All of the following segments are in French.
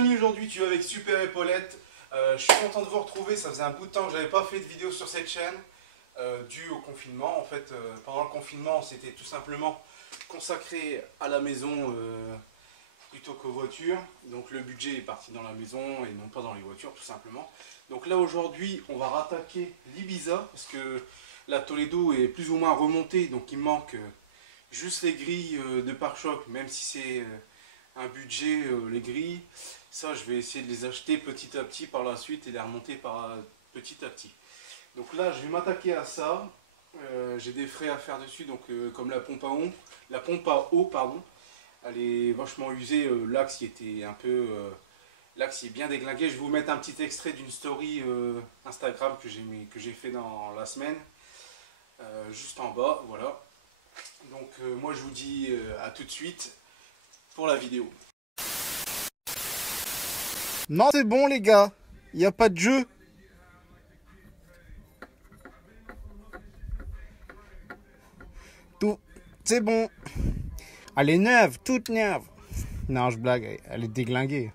amis, aujourd'hui tu es avec Super Épaulette. Je suis content de vous retrouver, ça faisait un bout de temps que je n'avais pas fait de vidéo sur cette chaîne, dû au confinement. En fait, pendant le confinement, on s'était tout simplement consacré à la maison plutôt qu'aux voitures. Donc le budget est parti dans la maison et non pas dans les voitures, tout simplement. Donc là aujourd'hui, on va rattaquer l'Ibiza, parce que la Toledo est plus ou moins remontée, donc il manque juste les grilles de pare-choc, même si c'est un budget, les grilles. Ça, je vais essayer de les acheter petit à petit par la suite et les remonter petit à petit. Donc là, je vais m'attaquer à ça. J'ai des frais à faire dessus, donc comme la pompe à eau, pardon. Elle est vachement usée. L'axe qui était un peu, l'axe est bien déglingué. Je vais vous mettre un petit extrait d'une story Instagram que j'ai fait dans la semaine, juste en bas, voilà. Donc moi, je vous dis à tout de suite pour la vidéo. Non, c'est bon les gars, il n'y a pas de jeu. Tout, c'est bon. Elle est neuve, toute neuve. Non, je blague, elle est déglinguée.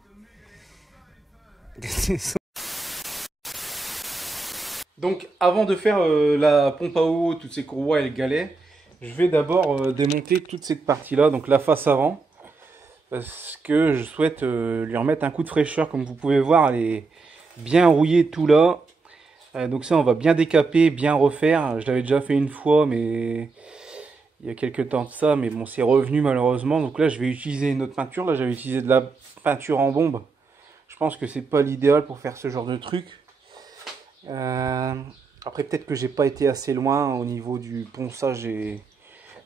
Donc avant de faire la pompe à eau, toutes ces courroies et le galet, je vais d'abord démonter toute cette partie-là, donc la face avant. Parce que je souhaite lui remettre un coup de fraîcheur. Comme vous pouvez voir, elle est bien rouillée tout là. Donc ça, on va bien décaper, bien refaire. Je l'avais déjà fait une fois, mais il y a quelques temps de ça. Mais bon, c'est revenu malheureusement. Donc là, je vais utiliser une autre peinture. Là, j'avais utilisé de la peinture en bombe. Je pense que c'est pas l'idéal pour faire ce genre de truc. Après, peut-être que j'ai pas été assez loin au niveau du ponçage et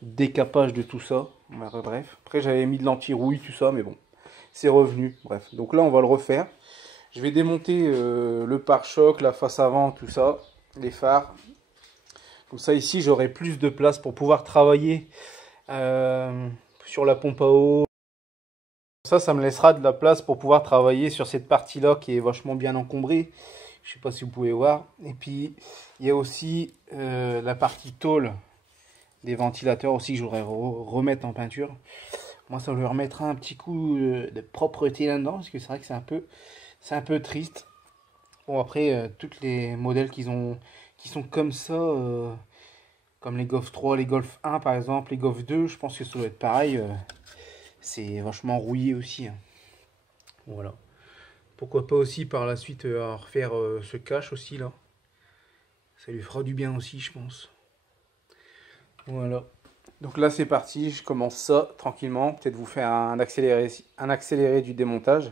décapage de tout ça. Bref, après j'avais mis de l'anti-rouille, tout ça, mais bon, c'est revenu. Bref, donc là on va le refaire. Je vais démonter le pare-choc, la face avant, tout ça, les phares. Comme ça ici j'aurai plus de place pour pouvoir travailler sur la pompe à eau. Ça me laissera de la place pour pouvoir travailler sur cette partie-là qui est vachement bien encombrée. Je sais pas si vous pouvez voir. Et puis il y a aussi la partie tôle des ventilateurs aussi que je voudrais remettre en peinture. Moi ça lui remettra un petit coup de propreté là-dedans, parce que c'est vrai que c'est un peu triste. Bon, après tous les modèles qui sont comme ça, comme les Golf 3, les Golf 1 par exemple, les Golf 2, je pense que ça doit être pareil. C'est vachement rouillé aussi, hein. Voilà. Pourquoi pas aussi par la suite à refaire ce cache aussi là. Ça lui fera du bien aussi, je pense. Voilà. Donc là c'est parti, je commence ça tranquillement. Peut-être vous faire un accéléré du démontage.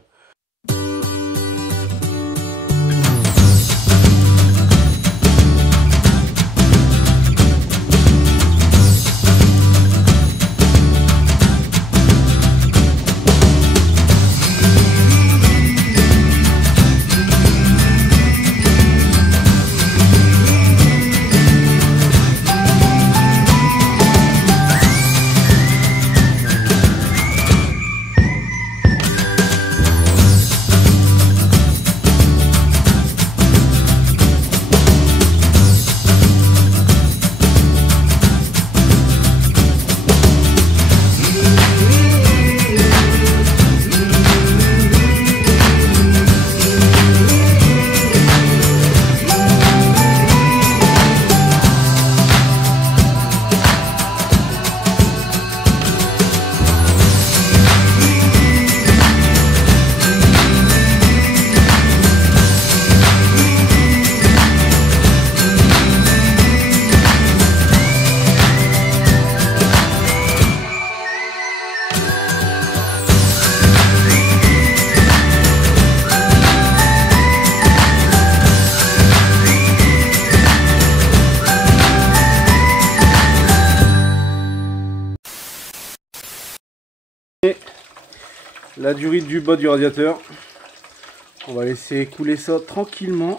La durite du bas du radiateur, on va laisser couler ça tranquillement.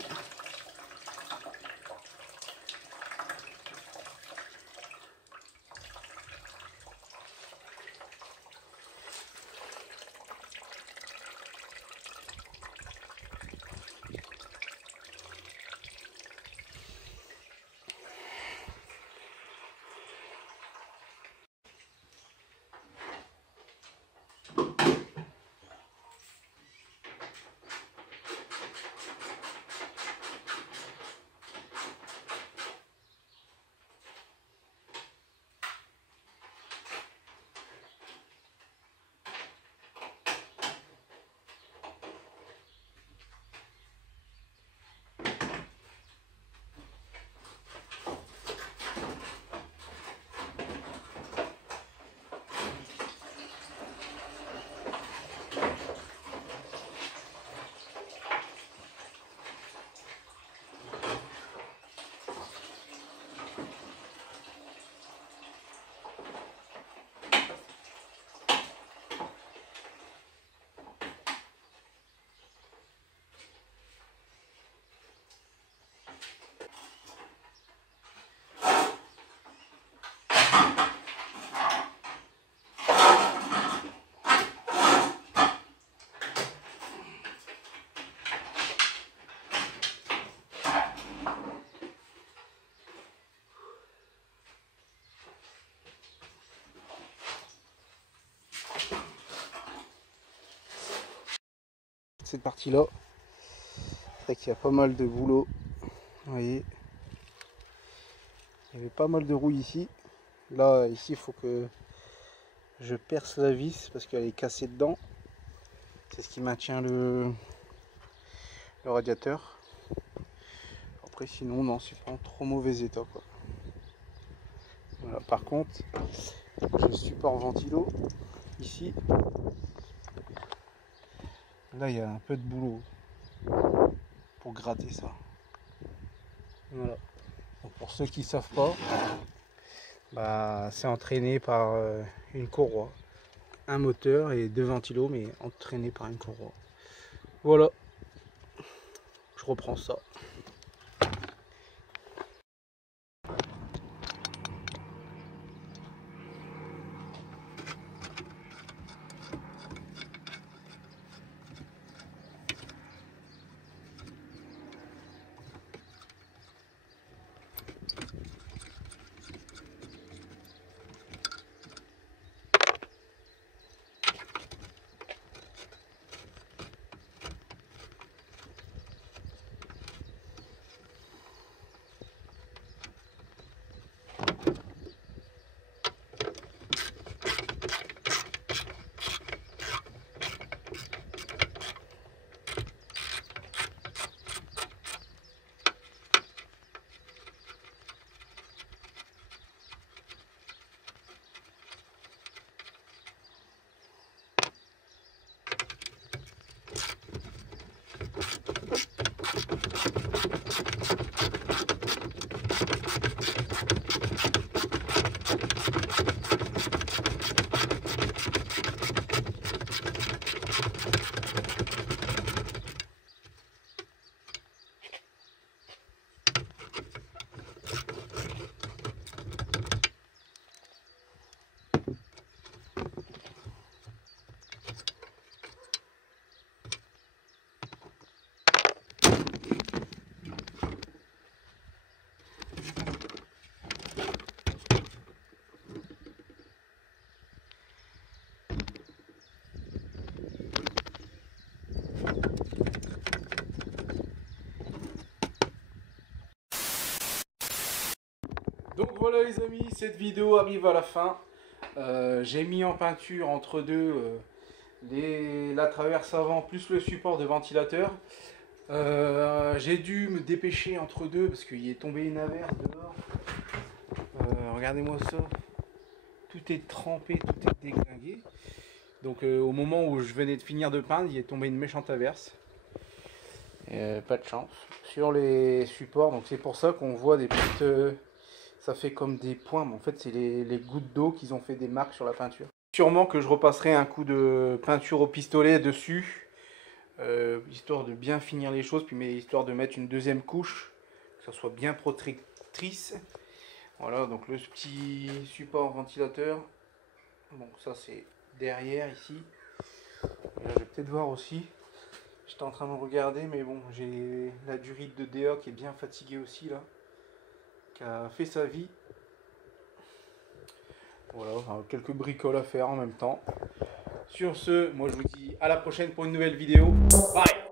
cette partie-là. C'est vrai qu'il y a pas mal de boulot. Vous voyez. Il y avait pas mal de rouille ici. Là, ici, il faut que je perce la vis parce qu'elle est cassée dedans. C'est ce qui maintient le radiateur. Après, sinon, non, c'est pas en trop mauvais état, quoi. Voilà. Par contre, j'ai le support ventilo ici. Là, il y a un peu de boulot pour gratter ça. Voilà. Donc, pour ceux qui ne savent pas, bah, c'est entraîné par une courroie. Un moteur et 2 ventilos, mais entraîné par une courroie. Voilà. Je reprends ça. Donc voilà les amis, cette vidéo arrive à la fin. J'ai mis en peinture entre deux la traverse avant plus le support de ventilateur. J'ai dû me dépêcher entre deux parce qu'il est tombé une averse dehors. Regardez-moi ça. Tout est trempé, tout est déglingué. Donc au moment où je venais de finir de peindre, il est tombé une méchante averse. Pas de chance. Sur les supports, donc c'est pour ça qu'on voit des petites... ça fait comme des points, mais en fait c'est les gouttes d'eau qu'ils ont fait des marques sur la peinture. Sûrement que je repasserai un coup de peinture au pistolet dessus, histoire de bien finir les choses, puis mais histoire de mettre une deuxième couche, que ça soit bien protectrice. Voilà, donc le petit support ventilateur, bon ça c'est derrière ici. Et là, je vais peut-être voir aussi, j'étais en train de regarder, mais bon j'ai la durite de DA qui est bien fatiguée aussi là, qui a fait sa vie. Voilà, quelques bricoles à faire en même temps. Sur ce, moi je vous dis à la prochaine pour une nouvelle vidéo. Bye!